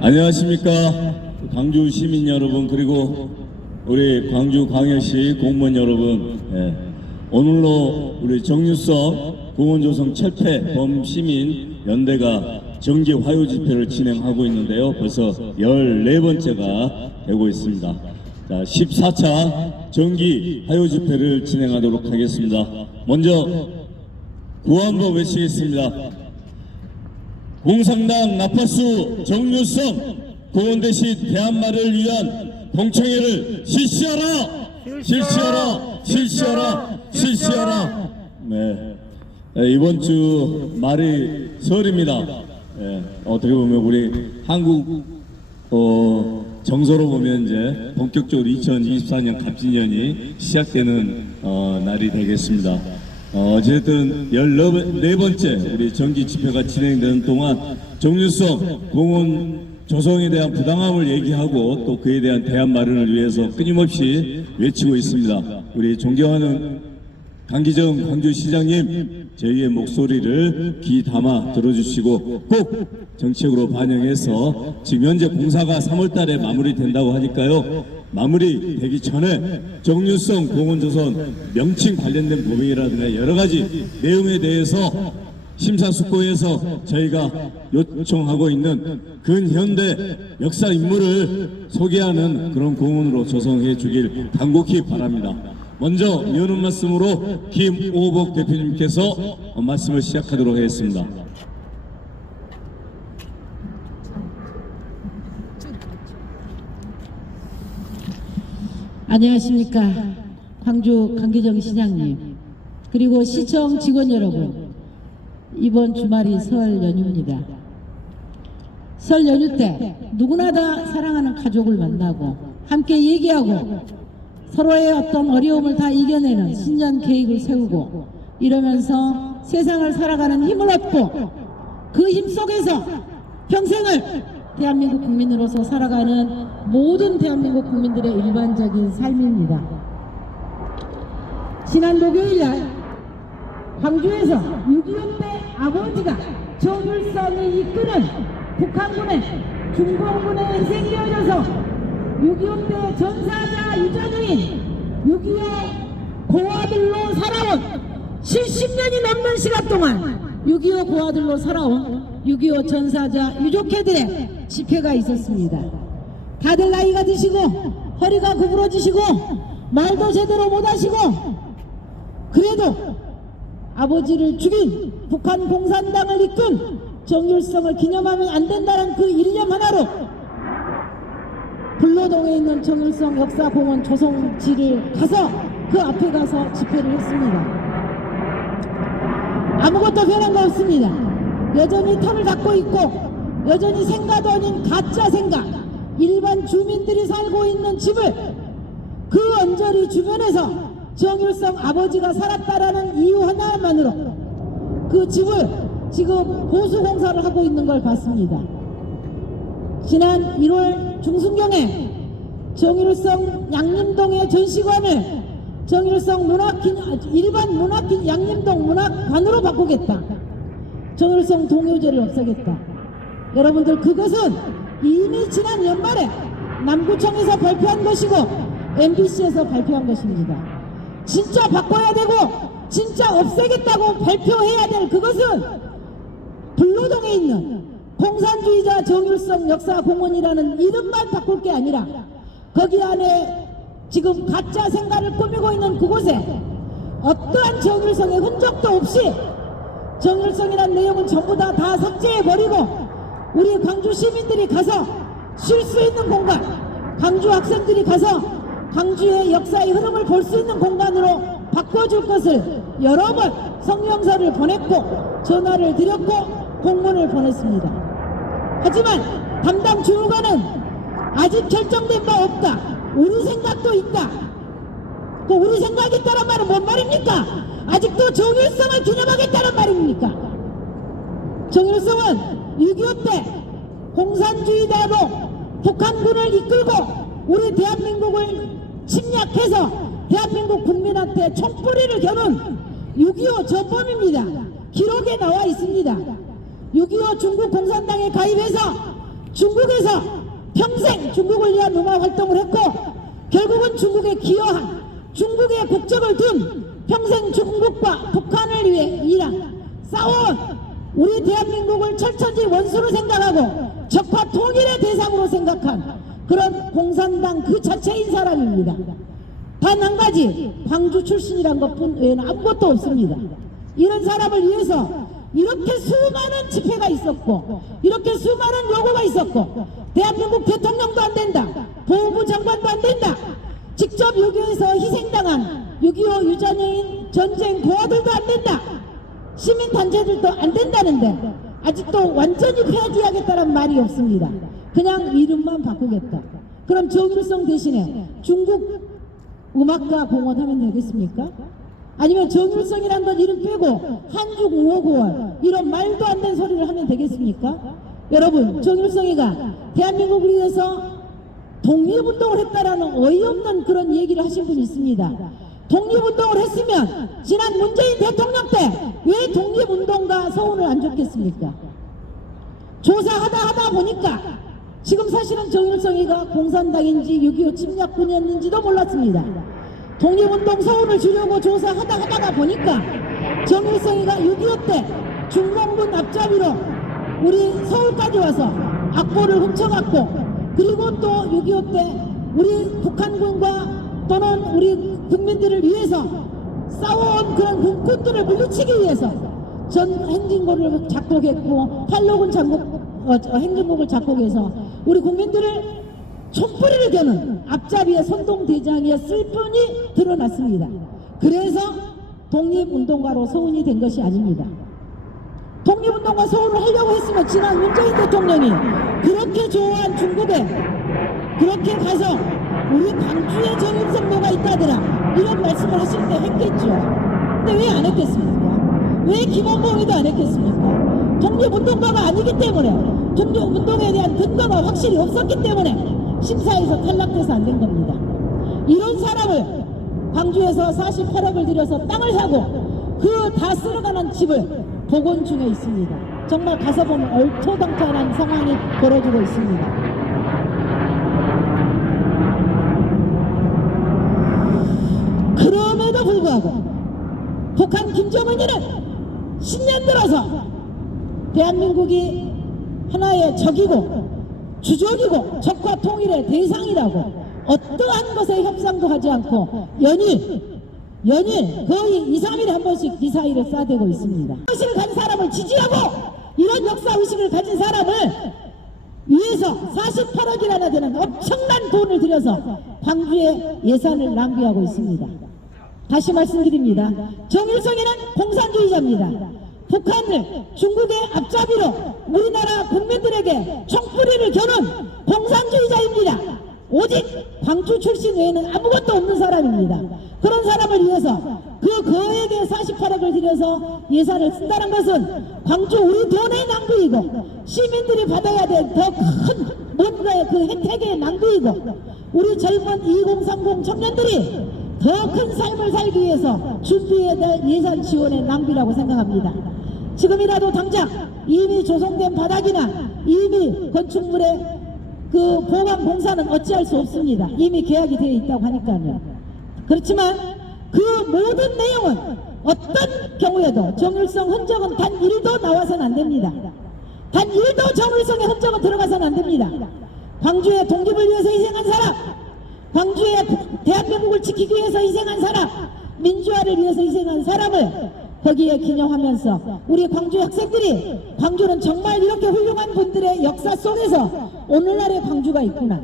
안녕하십니까. 광주 시민 여러분, 그리고 우리 광주광역시 공무원 여러분. 오늘로 우리 정유성 공원조성 철폐 범시민연대가 정기 화요 집회를 진행하고 있는데요. 벌써 14번째가 되고 있습니다. 자, 14차 정기 화요 집회를 진행하도록 하겠습니다. 먼저 구호 한번 외치겠습니다. 공산당 나파수 정유성 공원대시 대한말을 위한 공청회를 실시하라! 실시하라! 실시하라! 실시하라! 네. 이번 주 말이 설입니다. 어떻게 보면 우리 한국 정서로 보면 이제 본격적으로 2024년 갑진년이 시작되는 날이 되겠습니다. 어쨌든 14번째 우리 정기 집회가 진행되는 동안 정유성 공원 조성에 대한 부당함을 얘기하고 또 그에 대한 대안 마련을 위해서 끊임없이 외치고 있습니다. 우리 존경하는 강기정 광주시장님, 저희의 목소리를 귀 담아 들어주시고 꼭 정책으로 반영해서 지금 현재 공사가 3월달에 마무리된다고 하니까요. 마무리되기 전에 정유성 공원조성 명칭 관련된 부분이라든가 여러가지 내용에 대해서 심사숙고해서 저희가 요청하고 있는 근현대 역사 인물을 소개하는 그런 공원으로 조성해 주길 간곡히 바랍니다. 먼저 여는 말씀으로 김오복 대표님께서 말씀을 시작하도록 하겠습니다. 안녕하십니까. 광주 강기정 시장님, 그리고 시청 직원 여러분, 이번 주말이 설 연휴입니다. 설 연휴 때 누구나 다 사랑하는 가족을 만나고 함께 얘기하고 서로의 어떤 어려움을 다 이겨내는 신년 계획을 세우고 이러면서 세상을 살아가는 힘을 얻고 그 힘 속에서 평생을 대한민국 국민으로서 살아가는 모든 대한민국 국민들의 일반적인 삶입니다. 지난 목요일날 광주에서 6.25 때 아버지가 정율성이 이끄는 북한군의 중공군에 희생이 이어져서 6.25 때 전사자 유전유인 6.25 고아들로 살아온 70년이 넘는 시간 동안 6.25 고아들로 살아온 6.25 전사자 유족회들의 집회가 있었습니다. 다들 나이가 드시고 허리가 구부러지시고 말도 제대로 못하시고 그래도 아버지를 죽인 북한 공산당을 이끈 정율성을 기념하면 안 된다는 그 일념 하나로 불로동에 있는 정율성 역사공원 조성지를 가서 그 앞에 가서 집회를 했습니다. 아무것도 변한 거 없습니다. 여전히 털을 닫고 있고 여전히 생가도 아닌 가짜 생가, 일반 주민들이 살고 있는 집을 그 언저리 주변에서 정율성 아버지가 살았다라는 이유 하나만으로 그 집을 지금 보수공사를 하고 있는 걸 봤습니다. 지난 1월 중순경에 정율성 양림동의 전시관을 정율성 일반 문학인 양림동 문학관으로 바꾸겠다. 정율성 동요제를 없애겠다. 여러분들, 그것은 이미 지난 연말에 남구청에서 발표한 것이고 MBC에서 발표한 것입니다. 진짜 바꿔야 되고 진짜 없애겠다고 발표해야 될 그것은 불로동에 있는 공산주의자 정율성 역사공원이라는 이름만 바꿀 게 아니라 거기 안에 지금 가짜 생가를 꾸미고 있는 그곳에 어떠한 정율성의 흔적도 없이 정율성이라는 내용은 전부 다 삭제해버리고 우리 광주 시민들이 가서 쉴 수 있는 공간, 광주 학생들이 가서 광주의 역사의 흐름을 볼 수 있는 공간으로 바꿔줄 것을 여러 번 성명서를 보냈고 전화를 드렸고 공문을 보냈습니다. 하지만 담당 주무관은 아직 결정된 바 없다. 우리 생각도 있다. 그 우리 생각이 있다는 말은 뭔 말입니까? 아직도 정율성을 기념하겠다는 말입니까? 정율성은 6.25 때 공산주의자로 북한군을 이끌고 우리 대한민국을 침략해서 대한민국 국민한테 총뿌리를 겨눈 6.25 전범입니다. 기록에 나와 있습니다. 6.25 중국 공산당에 가입해서 중국에서 평생 중국을 위한 음악 활동을 했고 결국은 중국에 기여한 중국의 국적을 둔 평생 중국과 북한을 위해 일한 싸워온 우리 대한민국을 철천지 원수로 생각하고 적화 통일의 대상으로 생각한 그런 공산당 그 자체인 사람입니다. 단 한 가지 광주 출신이란 것뿐 외에는 아무것도 없습니다. 이런 사람을 위해서 이렇게 수많은 집회가 있었고 이렇게 수많은 요구가 있었고 대한민국 대통령도 안 된다, 보훈부 장관도 안 된다, 직접 6.25에서 희생당한 6.25 유전여인 전쟁 고아들도 안 된다, 시민단체들도 안 된다는데 아직도 완전히 폐지하겠다는 말이 없습니다. 그냥 이름만 바꾸겠다. 그럼 정일성 대신에 중국 음악가 공헌하면 되겠습니까? 아니면 정일성이란 건 이름 빼고 한중 5월 9월 이런 말도 안 되는 소리를 하면 되겠습니까? 여러분, 정일성이가 대한민국을 위해서 독립운동을 했다라는 어이없는 그런 얘기를 하신 분이 있습니다. 독립운동을 했으면 지난 문재인 대통령 때 왜 독립운동가 서운을 안 줬겠습니까? 조사하다 보니까 지금 사실은 정일성이가 공산당인지 6.25 침략군이었는지도 몰랐습니다. 독립운동 서운을 주려고 조사하다가 보니까 정일성이가 6.25 때 중공군 앞잡이로 우리 서울까지 와서 악보를 훔쳐갔고 그리고 또 6.25 때 우리 북한군과 또는 우리 국민들을 위해서 싸워온 그런 군꾼들을 물리치기 위해서 전 행진곡을 작곡했고 팔로군 행진곡을 작곡해서 우리 국민들을 촛불을 겨는 앞잡이의 선동대장이었을 뿐이 드러났습니다. 그래서 독립운동가로 서운이 된 것이 아닙니다. 독립운동가 서운을 하려고 했으면 지난 문재인 대통령이 그렇게 좋아한 중국에 그렇게 가서 우리 광주에 정일성로가 있다더라 이런 말씀을 하실 때 했겠죠. 근데 왜 안 했겠습니까? 왜 김원봉이도 안 했겠습니까? 독립운동가가 아니기 때문에 독립운동에 대한 근거가 확실히 없었기 때문에 심사에서 탈락돼서 안 된 겁니다. 이런 사람을 광주에서 48억을 들여서 땅을 사고 그 다 쓸어가는 집을 복원 중에 있습니다. 정말 가서 보면 얼토당토한 상황이 벌어지고 있습니다. 그럼에도 불구하고 북한 김정은이는 10년 들어서 대한민국이 하나의 적이고 주적이고 적과 통일의 대상이라고 어떠한 것에 협상도 하지 않고 연일 거의 2, 3일에 한 번씩 미사일을 쏴대고 있습니다. 의식을 가진 사람을 지지하고 이런 역사의식을 가진 사람을 위해서 48억이라나 되는 엄청난 돈을 들여서 광주에 예산을 낭비하고 있습니다. 다시 말씀드립니다. 정일성이는 공산주의자입니다. 북한을 중국의 앞잡이로 우리나라 국민들에게 총뿌리를 겨눈 공산주의자입니다. 오직 광주 출신 외에는 아무것도 없는 사람입니다. 그런 사람을 위해서 그에게 48억을 들여서 예산을 쓴다는 것은 광주 우리 돈의 낭비이고 시민들이 받아야 될 더 큰 뭔가의 그 혜택의 낭비이고 우리 젊은 2030 청년들이 더 큰 삶을 살기 위해서 준비해야 될 예산 지원의 낭비라고 생각합니다. 지금이라도 당장 이미 조성된 바닥이나 이미 건축물의 그 보강 공사는 어찌할 수 없습니다. 이미 계약이 되어 있다고 하니까요. 그렇지만 그 모든 내용은 어떤 경우에도 정일성 흔적은 단 1도 나와서는 안 됩니다. 단 1도 정일성의 흔적은 들어가서는 안 됩니다. 광주의 독립을 위해서 희생한 사람, 광주의 대한민국을 지키기 위해서 희생한 사람, 민주화를 위해서 희생한 사람을 거기에 기념하면서 우리 광주 학생들이 광주는 정말 이렇게 훌륭한 분들의 역사 속에서 오늘날의 광주가 있구나.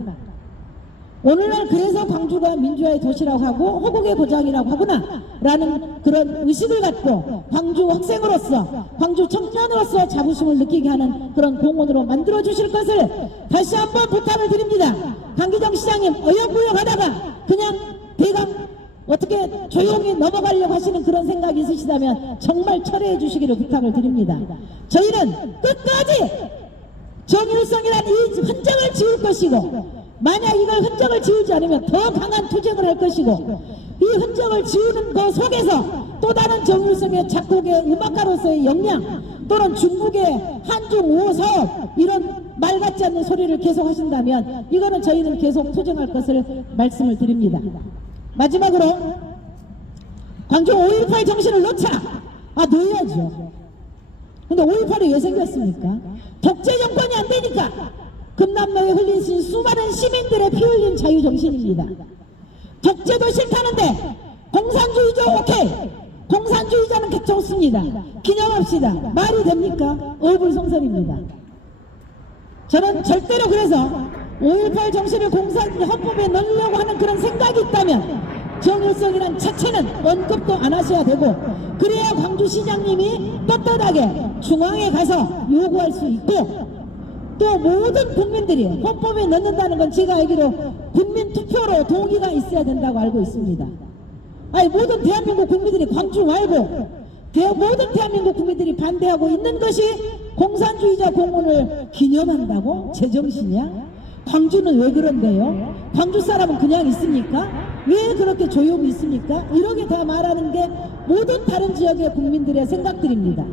오늘날 그래서 광주가 민주화의 도시라고 하고 호국의 고장이라고 하구나 라는 그런 의식을 갖고 광주 학생으로서 광주 청년으로서 자부심을 느끼게 하는 그런 공원으로 만들어 주실 것을 다시 한번 부탁을 드립니다. 강기정 시장님 어영부영 하다가 그냥 대강 어떻게 조용히 넘어가려고 하시는 그런 생각이 있으시다면 정말 철회해 주시기를 부탁을 드립니다. 저희는 끝까지 정일성이라는 이 흔적을 지울 것이고 만약 이걸 흔적을 지우지 않으면 더 강한 투쟁을 할 것이고 이 흔적을 지우는 것 속에서 또 다른 정일성의 작곡의 음악가로서의 역량 또는 중국의 한중 우호 사업 이런 말 같지 않는 소리를 계속 하신다면 이거는 저희는 계속 투쟁할 것을 말씀을 드립니다. 마지막으로 광주 5.18 정신을 넣자. 넣어야죠. 근데 5.18이 왜 생겼습니까? 독재 정권이 안 되니까 금남로에 흘리신 수많은 시민들의 피 흘린 자유정신입니다. 독재도 싫다는데 공산주의죠. 오케이. 공산주의자는 좋습니다. 기념합시다. 말이 됩니까? 어불성설입니다. 저는 절대로 그래서 5.18 정신을 헌법에 넣으려고 하는 그런 생각이 있다면 정일성이란 자체는 언급도 안 하셔야 되고 그래야 광주시장님이 떳떳하게 중앙에 가서 요구할 수 있고 또 모든 국민들이 헌법에 넣는다는 건 제가 알기로 국민 투표로 동의가 있어야 된다고 알고 있습니다. 아니 모든 대한민국 국민들이 광주 말고 모든 대한민국 국민들이 반대하고 있는 것이 공산주의자 공원을 기념한다고? 제정신이야? 광주는 왜 그런데요? 광주 사람은 그냥 있습니까? 왜 그렇게 조용히 있습니까? 이렇게 다 말하는 게 모든 다른 지역의 국민들의 생각들입니다.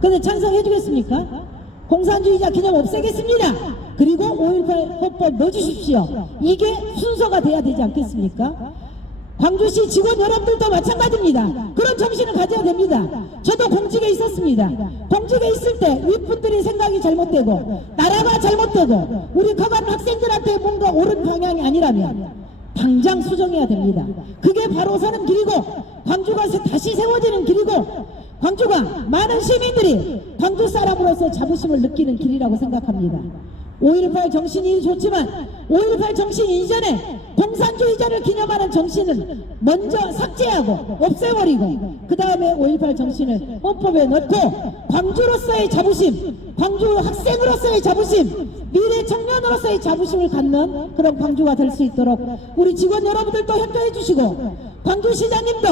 근데 찬성해 주겠습니까? 공산주의자 기념 없애겠습니다. 그리고 5.18 헌법 넣어주십시오. 이게 순서가 돼야 되지 않겠습니까? 광주시 직원 여러분들도 마찬가지입니다. 그런 정신을 가져야 됩니다. 저도 공직에 있었습니다. 공직에 있을 때 윗분들이 생각이 잘못되고 나라가 잘못되고 우리 커가는 학생들한테 뭔가 옳은 방향이 아니라면 당장 수정해야 됩니다. 그게 바로 서는 길이고 광주가 다시 세워지는 길이고 광주가 많은 시민들이 광주 사람으로서 자부심을 느끼는 길이라고 생각합니다. 5.18 정신이 좋지만 5.18 정신 이전에 공산주의자를 기념하는 정신은 먼저 삭제하고 없애버리고 그 다음에 5.18 정신을 헌법에 넣고 광주로서의 자부심, 광주 학생으로서의 자부심, 미래 청년으로서의 자부심을 갖는 그런 광주가 될 수 있도록 우리 직원 여러분들도 협조해 주시고 광주시장님도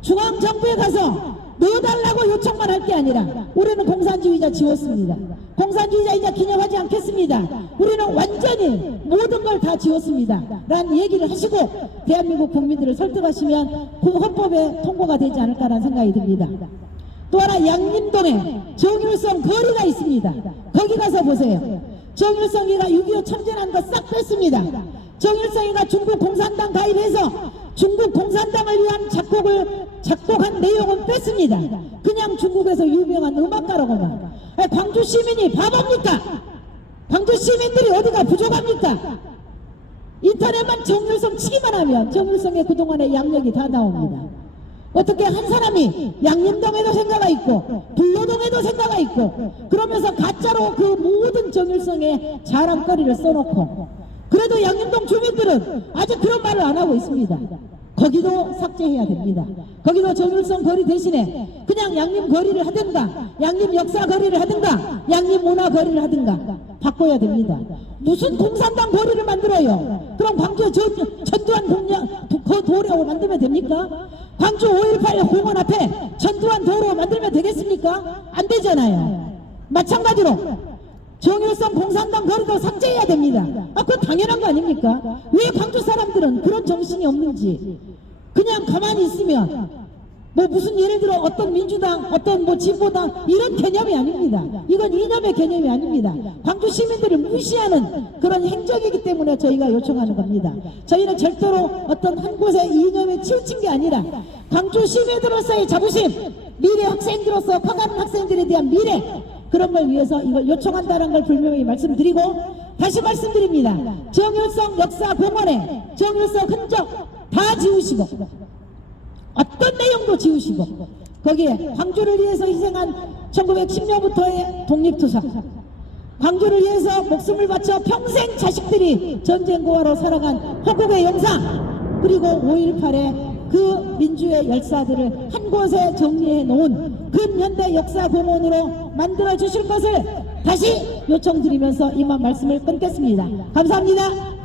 중앙정부에 가서 넣어달라고 요청만 할 게 아니라 우리는 공산주의자 지웠습니다. 공산주의자 이제 기념하지 않겠습니다. 우리는 완전히 모든 걸 다 지웠습니다. 라는 얘기를 하시고 대한민국 국민들을 설득하시면 그 헌법에 통과가 되지 않을까라는 생각이 듭니다. 또 하나 양림동에 정일성 거리가 있습니다. 거기 가서 보세요. 정일성이가 6.25 참전한 거 싹 뺐습니다. 정일성이가 중국 공산당 가입해서 중국 공산당을 위한 작곡한 내용은 뺐습니다. 그냥 중국에서 유명한 음악가라고만. 광주 시민이 바보입니까? 광주 시민들이 어디가 부족합니까? 인터넷만 정일성 치기만 하면 정일성의 그동안의 양력이 다 나옵니다. 어떻게 한 사람이 양림동에도 생각이 있고 불로동에도 생각이 있고 그러면서 가짜로 그 모든 정일성의 자랑거리를 써놓고 그래도 양림동 주민들은 아직 그런 말을 안 하고 있습니다. 거기도 삭제해야 됩니다. 거기도 정일성 거리 대신에 그냥 양림 거리를 하든가 양림 역사 거리를 하든가 양림 문화 거리를 하든가 바꿔야 됩니다. 무슨 공산당 거리를 만들어요? 그럼 광주 전두환 도로 만들면 됩니까? 광주 5.18 공원 앞에 전두환 도로 만들면 되겠습니까? 안 되잖아요. 마찬가지로 정일성 공산당 거리도 삭제해야 됩니다. 그건 당연한 거 아닙니까? 왜 광주 사람들은 그런 정신이 없는지 그냥 가만히 있으면 뭐 무슨 예를 들어 어떤 민주당 어떤 뭐 진보당 이런 개념이 아닙니다. 이건 이념의 개념이 아닙니다. 광주 시민들을 무시하는 그런 행적이기 때문에 저희가 요청하는 겁니다. 저희는 절대로 어떤 한 곳의 이념에 치우친 게 아니라 광주 시민들로서의 자부심, 미래 학생들로서 커가는 학생들에 대한 미래 그런 걸 위해서 이걸 요청한다는 걸 분명히 말씀드리고 다시 말씀드립니다. 정일성 역사공원에 정일성 흔적 다 지우시고 어떤 내용도 지우시고 거기에 광주를 위해서 희생한 1910년부터의 독립투사 광주를 위해서 목숨을 바쳐 평생 자식들이 전쟁고아로 살아간 호국의 영상 그리고 5.18의 그 민주의 열사들을 한 곳에 정리해 놓은 근현대 역사공원으로 만들어 주실 것을 다시 요청드리면서 이만 말씀을 끊겠습니다. 감사합니다.